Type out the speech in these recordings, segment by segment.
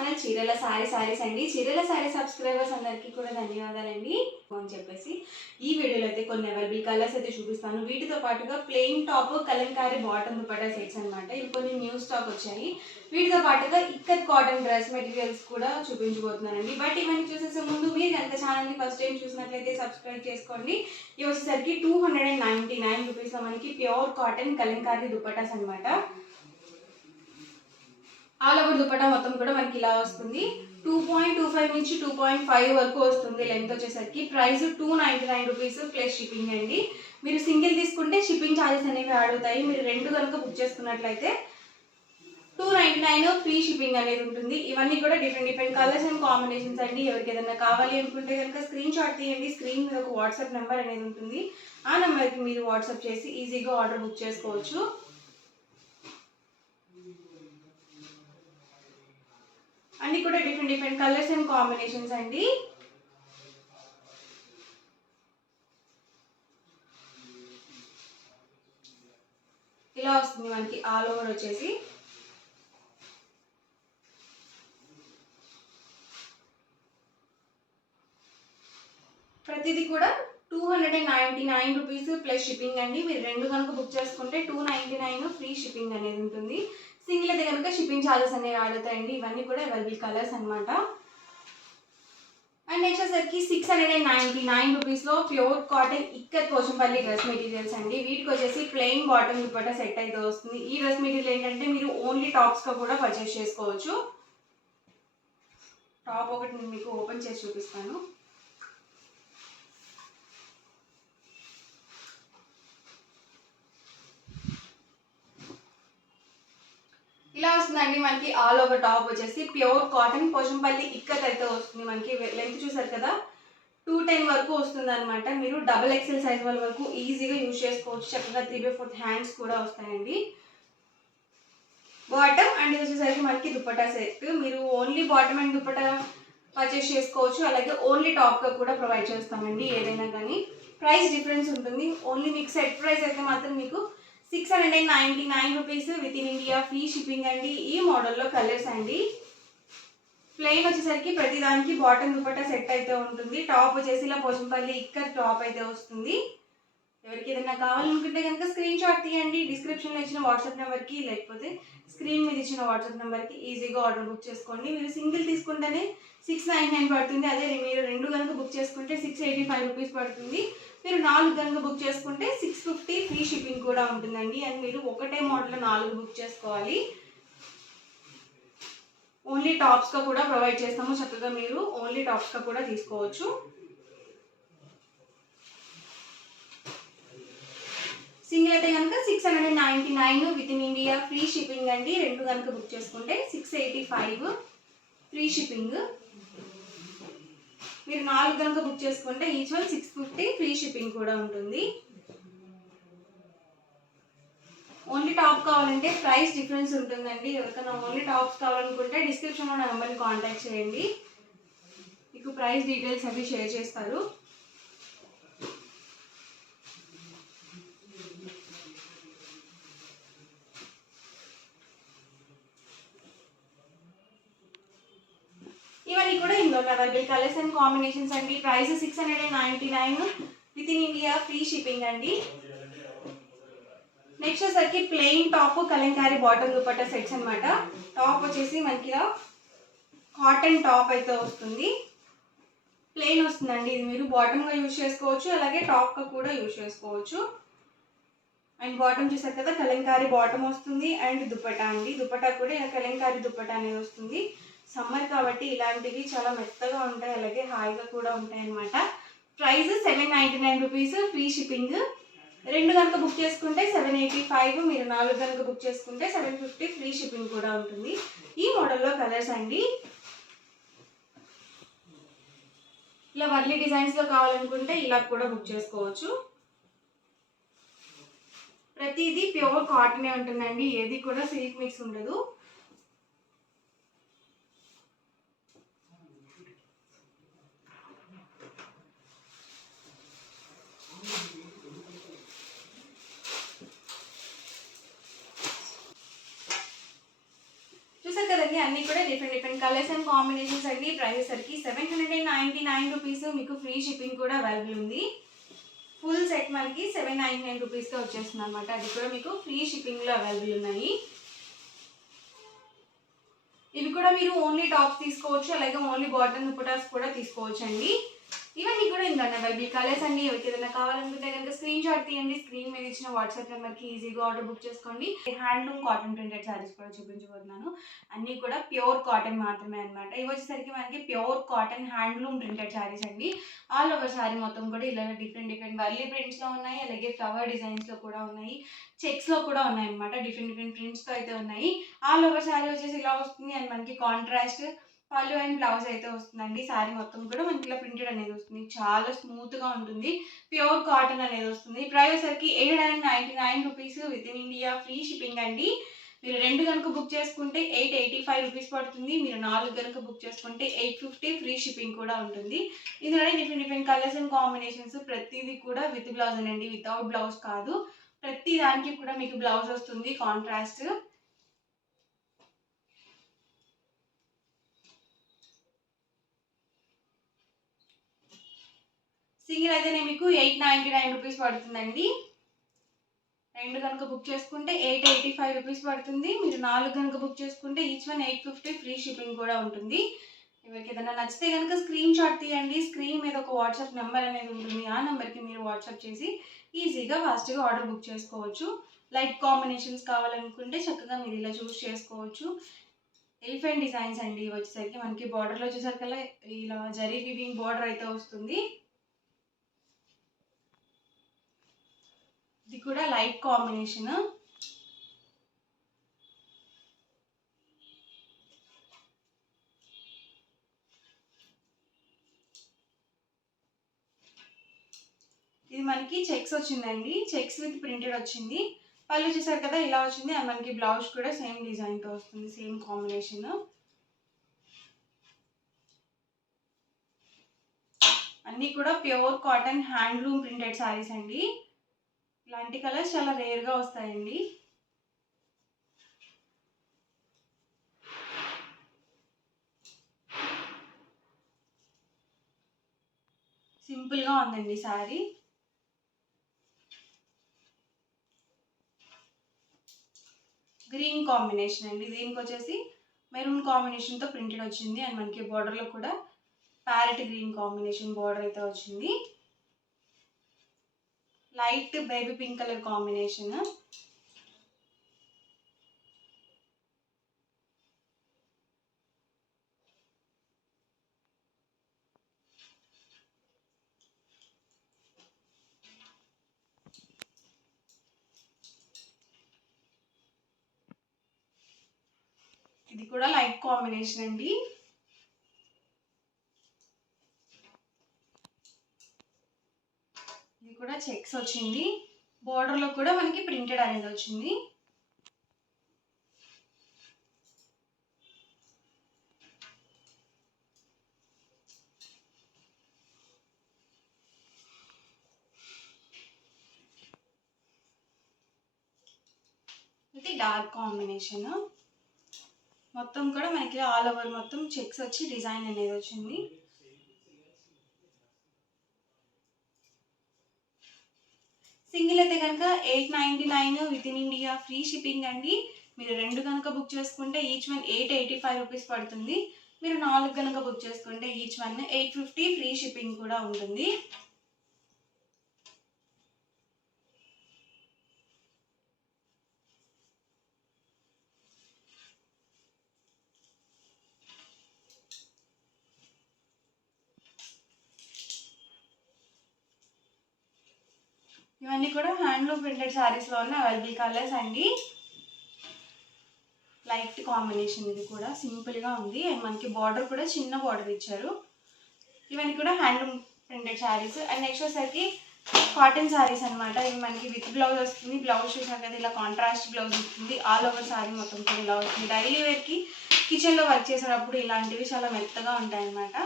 Channel చీరల సారీస్ అండి. చీరల సారీ సబ్స్క్రైబర్స్ అందరికీ కూడా ధన్యవాదాలండి అని చెప్పేసి ఈ వీడియోలో అయితే కొన్ని అవైలబుల్ కలర్స్ అయితే చూపిస్తాను. వీటితో పాటుగా plain top Kalamkari bottom dupatta sets అనమాట. ఇవి కొన్ని న్యూ స్టాక్ వచ్చాయి. వీటితో పాటుగా ఇక్కత్ కాటన్ డ్రెస్ మెటీరియల్స్ కూడా చూపించబోతున్నానండి. బట్ ఇవన్నీ చూసేసే ముందు మీరు కనుక ఛానల్ని ఫస్ట్ టైం చూసినట్లయితే సబ్స్క్రైబ్ చేసుకోండి. ఇవి వచ్చేసరికి 299 రూపీస్లో మనకి ప్యూర్ కాటన్ కలంకారీ దుపట్టాస్ అనమాట. ఆల్ ఓవర్ దుపట్టా మొత్తం కూడా మనకి ఇలా వస్తుంది. 2.25 నుంచి 2.5 వరకు వస్తుంది లెంత్ వచ్చేసరికి. ప్రైస్ 299 రూపీస్ ప్లస్ షిప్పింగ్ అండి. మీరు సింగిల్ తీసుకుంటే షిప్పింగ్ ఛార్జెస్ అనేవి అడుగుతాయి. మీరు రెండు కనుక బుక్ చేసుకున్నట్లయితే 299 ఫ్రీ షిప్పింగ్ అనేది ఉంటుంది. ఇవన్నీ కూడా డిఫరెంట్ కలర్స్ అండ్ కాంబినేషన్స్ అండి. ఎవరికి ఏదైనా కావాలి అనుకుంటే కనుక స్క్రీన్ షాట్ తీయండి. స్క్రీన్ మీద ఒక వాట్సాప్ నెంబర్ అనేది ఉంటుంది. ఆ నెంబర్కి మీరు వాట్సాప్ చేసి ఈజీగా ఆర్డర్ బుక్ చేసుకోవచ్చు. అన్నీ కూడా డిఫరెంట్ కలర్స్ అండ్ కాంబినేషన్స్ అండి. ఇలా వస్తుంది మనకి ఆల్ ఓవర్ వచ్చేసి. ప్రతిదీ కూడా 299 రూపీస్ ప్లస్ షిప్పింగ్ అండి. మీరు రెండు కనుక బుక్ చేసుకుంటే 299 ఫ్రీ షిప్పింగ్ అనేది ఉంటుంది. సింగిల్ అయితే కనుక షిప్పింగ్ ఛార్జెస్ అనేవి ఆడుతాయండి. ఇవన్నీ కూడా అవైలబుల్ కలర్స్ అనమాట. అండ్ నెక్స్ట్ వచ్చేసరికి 699 రూపీస్లో pure cotton ikat Pochampally dress materials అండి. వీటికి వచ్చేసి ప్లెయిన్ బాటమ్ దుపట్టా సెట్ అయితే వస్తుంది. ఈ డ్రెస్ మెటీరియల్ ఏంటంటే మీరు ఓన్లీ టాప్స్గా కూడా పర్చేస్ చేసుకోవచ్చు. టాప్ ఒకటి నేను మీకు ఓపెన్ చేసి చూపిస్తాను. ఇలా వస్తుందండి మనకి ఆల్ ఓవర్ టాప్ వచ్చేసి ప్యూర్ కాటన్ పోచంపల్లి ఇక్కత్ అయితే వస్తుంది. మనకి లెంత్ చూసారు కదా 210 వరకు వస్తుంది అనమాట. మీరు డబుల్ ఎక్సెల్ సైజ్ వాళ్ళ వరకు ఈజీగా యూజ్ చేసుకోవచ్చు. చక్కగా 3/4 హ్యాండ్స్ కూడా వస్తాయండి. బాటమ్ అండ్ ఇది వచ్చేసరికి మనకి దుపట్టా సెట్. మీరు only bottom and dupatta purchase చేసుకోవచ్చు. అలాగే ఓన్లీ టాప్గా కూడా ప్రొవైడ్ చేస్తామండి. ఏదైనా కానీ ప్రైస్ డిఫరెన్స్ ఉంటుంది. ఓన్లీ మీకు సెట్ ప్రైస్ అయితే మాత్రం మీకు 699 rupees with in India free shipping అండి. ఈ మోడల్లో కలర్స్ అండి. ప్లెయిన్ వచ్చేసరికి ప్రతిదానికి బాటమ్ దుపట్టా సెట్ అయితే ఉంటుంది. టాప్ వచ్చేసి ఇలా పోచంపల్లి ఇక్కత్ టాప్ అయితే వస్తుంది. ఎవరికి ఏదైనా కావాలనుకుంటే కనుక స్క్రీన్ షాట్ తీయండి. డిస్క్రిప్షన్లో ఇచ్చిన వాట్సాప్ నెంబర్కి లేకపోతే స్క్రీన్ మీద ఇచ్చిన వాట్సాప్ నెంబర్కి ఈజీగా ఆర్డర్ బుక్ చేసుకోండి. మీరు సింగిల్ తీసుకుంటేనే 699 పడుతుంది. అదే మీరు రెండు కనుక బుక్ చేసుకుంటే 685 రూపీస్ పడుతుంది. మీరు 4 కనుక బుక్ చేసుకుంటే 650 ఫ్రీ షిప్పింగ్ కూడా ఉంటుందండి. అండ్ మీరు ఒకటే మోడల్లో 4 బుక్ చేసుకోవాలి. ఓన్లీ టాప్స్గా కూడా ప్రొవైడ్ చేస్తాము. చక్కగా మీరు ఓన్లీ టాప్స్గా కూడా తీసుకోవచ్చు. సింగిల్ అయితే కనుక 699 with in India free shipping అండి. రెండు కనుక బుక్ చేసుకుంటే 685 ఫ్రీ షిప్పింగ్. మీరు 4 కనుక బుక్ చేసుకుంటే ఈచ్ వన్ 650 ఫ్రీ షిప్పింగ్ కూడా ఉంటుంది. ఓన్లీ టాప్ కావాలంటే ప్రైస్ డిఫరెన్స్ ఉంటుందండి. ఎవరికైనా ఓన్లీ టాప్స్ కావాలనుకుంటే డిస్క్రిప్షన్లో నా నెంబర్ని కాంటాక్ట్ చేయండి. మీకు ప్రైస్ డీటెయిల్స్ అవి షేర్ చేస్తారు. ఇవన్నీ కూడా ఇందులో అవైలబుల్ కలర్స్ అండ్ కాంబినేషన్స్ అండి. Price 699 with in India free shipping అండి. నెక్స్ట్ వచ్చేసరికి plain top Kalamkari bottom dupatta sets అనమాట. టాప్ వచ్చేసి మనకి కాటన్ టాప్ అయితే వస్తుంది. ప్లెయిన్ వస్తుందండి. ఇది మీరు బాటమ్గా యూజ్ చేసుకోవచ్చు. అలాగే టాప్గా కూడా యూజ్ చేసుకోవచ్చు. అండ్ బాటమ్ చూసారు కదా కలంకారీ బాటమ్ వస్తుంది. అండ్ దుపట్టా అండి. దుపట్టా కూడా కలంకారీ దుపట్టా అనేది వస్తుంది. సమ్మర్ కాబట్టి ఇలాంటివి చాలా మెత్తగా ఉంటాయి. అలాగే హాయిగా కూడా ఉంటాయి అన్నమాట. Price 799 rupees free shipping. రెండు కనుక బుక్ చేసుకుంటే 785. మీరు 4 కనుక బుక్ చేసుకుంటే 750 ఫ్రీ షిప్పింగ్ కూడా ఉంటుంది. ఈ మోడల్లో కలర్స్ అండి. ఇలా వర్లీ డిజైన్స్లో కావాలనుకుంటే ఇలా కూడా బుక్ చేసుకోవచ్చు. ప్రతిదీ ప్యూర్ కాటనే ఉంటుందండి. ఏది కూడా సిల్క్ మిక్స్ ఉండదు. కదండి, అన్నీ కూడా డిఫరెంట్ కలర్స్ అండ్ కాంబినేషన్స్ అండి. ప్రైస్ సరికి 799 రూపీస్. మీకు ఫ్రీ షిప్పింగ్ కూడా అవైలబుల్ ఉంది. ఫుల్ సెట్ మనకి 799 రూపీస్గా వచ్చేస్తుంది అనమాట. అది కూడా మీకు ఫ్రీ షిప్పింగ్లో అవైలబుల్ ఉన్నాయి. ఇవి కూడా మీరు ఓన్లీ టాప్స్ తీసుకోవచ్చు, అలాగే ఓన్లీ బాటమ్ దుపటాస్ కూడా తీసుకోవచ్చు అండి. ఇవన్నీ కూడా ఇంకా అవైలబుల్ కలర్స్ అండి. ఎవరికి ఏదైనా కావాలనుకుంటే కనుక స్క్రీన్ షాట్ తీయండి. స్క్రీన్ మీద ఇచ్చిన వాట్సాప్ నెంబర్కి ఈజీగా ఆర్డర్ బుక్ చేసుకోండి. హ్యాండ్లూమ్ కాటన్ ప్రింటెడ్ శారీస్ కూడా చూపించబోతున్నాను. అన్నీ కూడా ప్యూర్ కాటన్ మాత్రమే అనమాట. ఇవి వచ్చేసరికి మనకి pure cotton handloom printed saris అండి. ఆల్ ఓవర్ శారీ మొత్తం కూడా ఇలా డిఫరెంట్ వర్లీ ప్రింట్స్లో ఉన్నాయి, అలాగే ఫ్లవర్ డిజైన్స్లో కూడా ఉన్నాయి, చెక్స్లో కూడా ఉన్నాయి అనమాట. డిఫరెంట్ ప్రింట్స్తో అయితే ఉన్నాయి. ఆల్ ఓవర్ శారీ వచ్చేసి ఇలా వస్తుంది. అండ్ మనకి కాంట్రాస్ట్ పళ్ళు అండ్ బ్లౌజ్ అయితే వస్తుందండి. శారీ మొత్తం కూడా మనకి ఇలా ప్రింటెడ్ అనేది వస్తుంది. చాలా స్మూత్గా ఉంటుంది. ప్యూర్ కాటన్ అనేది వస్తుంది. ప్రైస్ సరికి 899 rupees with in India free shipping అండి. మీరు 2 కనుక బుక్ చేసుకుంటే 885 రూపీస్ పడుతుంది. మీరు 4 కనుక బుక్ చేసుకుంటే 850 ఫ్రీ షిప్పింగ్ కూడా ఉంటుంది. ఇందులోనే డిఫరెంట్ కలర్స్ అండ్ కాంబినేషన్స్. ప్రతిదీ కూడా విత్ బ్లౌజ్ అండి, వితౌట్ బ్లౌజ్ కాదు. ప్రతి దానికి కూడా మీకు బ్లౌజ్ వస్తుంది కాంట్రాస్ట్. సింగిల్ అయితేనే మీకు 899 రూపీస్ పడుతుందండి. 2 కనుక బుక్ చేసుకుంటే 885 రూపీస్ పడుతుంది. మీరు 4 కనుక బుక్ చేసుకుంటే ఈచ్ వన్ 850 ఫ్రీ షిప్పింగ్ కూడా ఉంటుంది. ఎవరికి ఏదైనా నచ్చితే కనుక స్క్రీన్ షాట్ తీయండి. స్క్రీన్ మీద ఒక వాట్సాప్ నెంబర్ అనేది ఉంటుంది. ఆ నెంబర్కి మీరు వాట్సాప్ చేసి ఈజీగా ఫాస్ట్గా ఆర్డర్ బుక్ చేసుకోవచ్చు. లైట్ కాంబినేషన్స్ కావాలనుకుంటే చక్కగా మీరు ఇలా చూస్ చేసుకోవచ్చు. ఎలిఫెంట్ డిజైన్స్ అండి. వచ్చేసరికి మనకి బార్డర్లో వచ్చేసరికి ఇలా జరీ వీవింగ్ బార్డర్ అయితే వస్తుంది. ఇది కూడా లైట్ కాంబినేషన్. ఇది మనకి చెక్స్ వచ్చిందండి. చెక్స్ విత్ ప్రింటెడ్ వచ్చింది. పళ్ళు చూసారు కదా ఇలా వచ్చింది. అండ్ మనకి బ్లౌజ్ కూడా సేమ్ డిజైన్తో వస్తుంది, సేమ్ కాంబినేషన్. అన్నీ కూడా pure cotton handloom printed saris అండి. ఇలాంటి కలర్స్ చాలా రేర్గా వస్తాయండి. సింపుల్గా ఉందండి శారీ. గ్రీన్ కాంబినేషన్ అండి. దీనికి వచ్చేసి మెరూన్ కాంబినేషన్తో ప్రింటెడ్ వచ్చింది. అండ్ మనకి బార్డర్లో కూడా ప్యారెట్ గ్రీన్ కాంబినేషన్ బార్డర్ అయితే వచ్చింది. Light baby pink colour combination. ఇది కూడా లైట్ కాంబినేషన్ అండి. ఇది కూడా చెక్స్ వచ్చింది. బోర్డర్లో కూడా మనకి ప్రింటెడ్ అనేది వచ్చింది. ఇది డార్క్ కాంబినేషన్. మొత్తం కూడా మనకి ఆల్ ఓవర్ మొత్తం చెక్స్ వచ్చి డిజైన్ అనేది వచ్చింది. సింగిల్ అయితే కనుక 899 with in India free shipping అండి. మీరు 2 కనుక బుక్ చేసుకుంటే ఈచ్ వన్ 885 రూపీస్ పడుతుంది. మీరు 4 కనుక బుక్ చేసుకుంటే ఈచ్ వన్ 850 ఫ్రీ షిప్పింగ్ కూడా ఉంటుంది. ఇవన్నీ కూడా హ్యాండ్లూమ్ ప్రింటెడ్ శారీస్లో ఉన్న అవైలబుల్ కలర్స్ అండి. Light combination. ఇది కూడా సింపుల్గా ఉంది. అండ్ మనకి బార్డర్ కూడా చిన్న బార్డర్ ఇచ్చారు. ఇవన్నీ కూడా handloom printed saris. And next వచ్చేసరికి కాటన్ శారీస్ అనమాట. ఇవి మనకి విత్ బ్లౌజ్ వస్తుంది. బ్లౌజ్ చూసారు కదా ఇలా కాంట్రాస్ట్ బ్లౌజ్ వస్తుంది. ఆల్ ఓవర్ శారీ మొత్తం కూడా ఇలా వస్తుంది. డైలీ వేర్కి కిచెన్లో వర్క్ చేసేటప్పుడు ఇలాంటివి చాలా మెత్తగా ఉంటాయి అన్నమాట.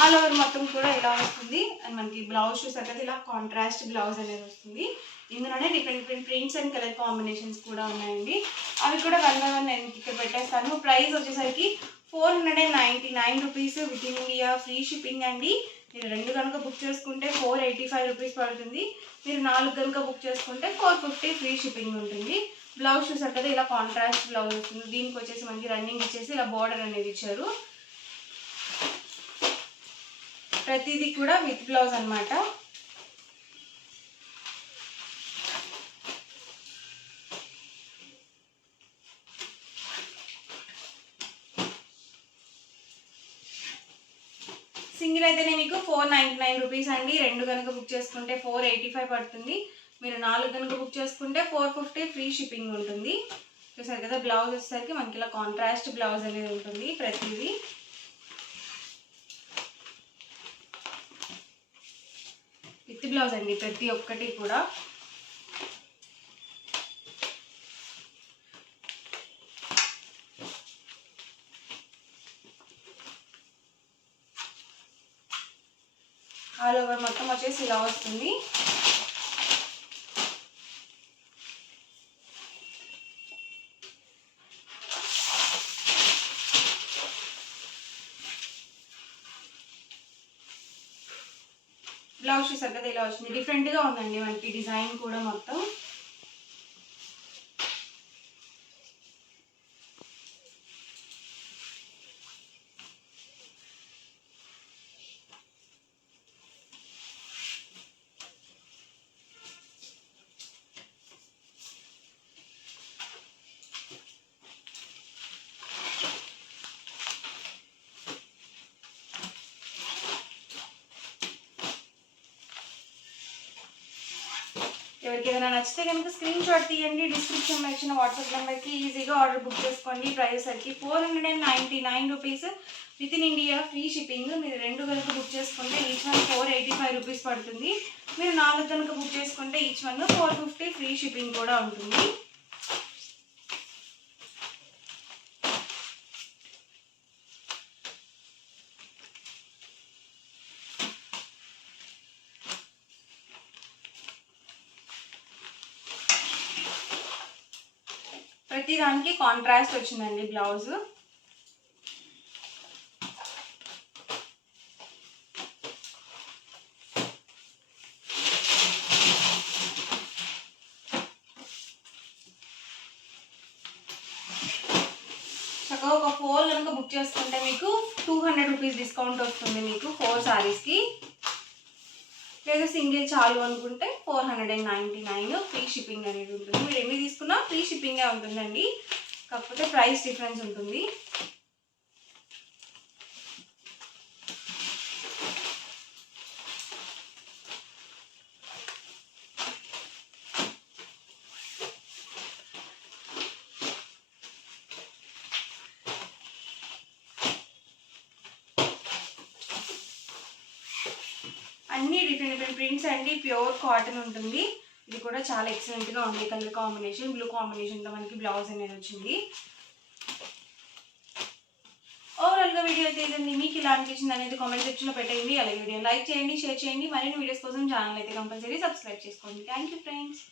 ఆల్ ఓవర్ మొత్తం కూడా ఇలా వస్తుంది. అండ్ మనకి బ్లౌజ్ చూసారు కదా, ఇలా కాంట్రాస్ట్ బ్లౌజ్ అనేది వస్తుంది. ఇందులోనే different prints and colour combinations కూడా ఉన్నాయండి. అవి కూడా 1 by 1 నేను ఇక్కడ పెట్టేస్తాను. ప్రైస్ వచ్చేసరికి 499 rupees with in India, free shipping అండి. మీరు 2 కనుక బుక్ చేసుకుంటే 485 రూపీస్ పడుతుంది. మీరు 4 కనుక బుక్ చేసుకుంటే 450 ఫ్రీ షిప్పింగ్ ఉంటుంది. బ్లౌజ్ చూసారు కదా, ఇలా కాంట్రాస్ట్ బ్లౌజ్ వస్తుంది. దీనికి వచ్చేసి మనకి రన్నింగ్ ఇచ్చేసి ఇలా బార్డర్ అనేది ఇచ్చారు. ప్రతిదీ కూడా విత్ బ్లౌజ్ అన్నమాట. సింగిల్ అయితేనే మీకు 499 రూపీస్ అండి. 2 కనుక బుక్ చేసుకుంటే 485 పడుతుంది. మీరు 4 కనుక బుక్ చేసుకుంటే 450 ఫ్రీ షిప్పింగ్ ఉంటుంది. చూసారు కదా, బ్లౌజ్ వచ్చేసరికి మనకి ఇలా కాంట్రాస్ట్ బ్లౌజ్ అనేది ఉంటుంది. ప్రతిదీ విత్ బ్లౌజ్ అండి, ప్రతి ఒక్కటి కూడా. ఆల్ ఓవర్ మొత్తం వచ్చేసి ఇలా వస్తుంది. బ్లౌజ్ చూసారు కదా, ఇలా వచ్చింది. డిఫరెంట్గా ఉందండి మనకి డిజైన్ కూడా మొత్తం. ఎవరికి ఏదైనా నచ్చితే కనుక స్క్రీన్ షాట్ తీయండి. డిస్క్రిప్షన్లో ఇచ్చిన వాట్సాప్ నెంబర్కి ఈజీగా ఆర్డర్ బుక్ చేసుకోండి. ప్రైస్ సరికి 499 rupees with in India, free shipping. మీరు 2 కనుక బుక్ చేసుకుంటే ఈచ్ వన్ 485 రూపీస్ పడుతుంది. మీరు 4 కనుక బుక్ చేసుకుంటే ఈచ్ వన్ 450 ఫ్రీ షిప్పింగ్ కూడా ఉంటుంది. ప్రతి దానికి కాంట్రాస్ట్ వచ్చిందండి బ్లౌజ్. చక్కగా ఒక 4 కనుక బుక్ చేసుకుంటే మీకు 200 రూపీస్ డిస్కౌంట్ వస్తుంది మీకు 4 సారీస్కి. లేదా సింగిల్ చాలు అనుకుంటే 499 ఫ్రీ షిప్పింగ్ అనేది ఉంటుంది. మీరు ఎన్ని తీసుకున్నా ఫ్రీ షిప్పింగే ఉంటుందండి, కాకపోతే ప్రైస్ డిఫరెన్స్ ఉంటుంది. అన్ని డిఫరెంట్ ప్రింట్స్ అండి. ప్యూర్ కాటన్ ఉంటుంది. ఇది కూడా చాలా ఎక్సలెంట్గా ఉంది. కలర్ కాంబినేషన్ బ్లూ కాంబినేషన్తో మనకి బ్లౌజ్ అనేది వచ్చింది. ఓవరాల్గా వీడియో అయితే ఇదండి. మీకు ఇలా అనిపించింది అనేది కామెంట్ సెక్షన్లో పెట్టండి. అలాగే వీడియో లైక్ చేయండి, షేర్ చేయండి. మరిన్ని వీడియోస్ కోసం ఛానల్ అయితే కంపల్సరీ సబ్స్క్రైబ్ చేసుకోండి. Thank you friends.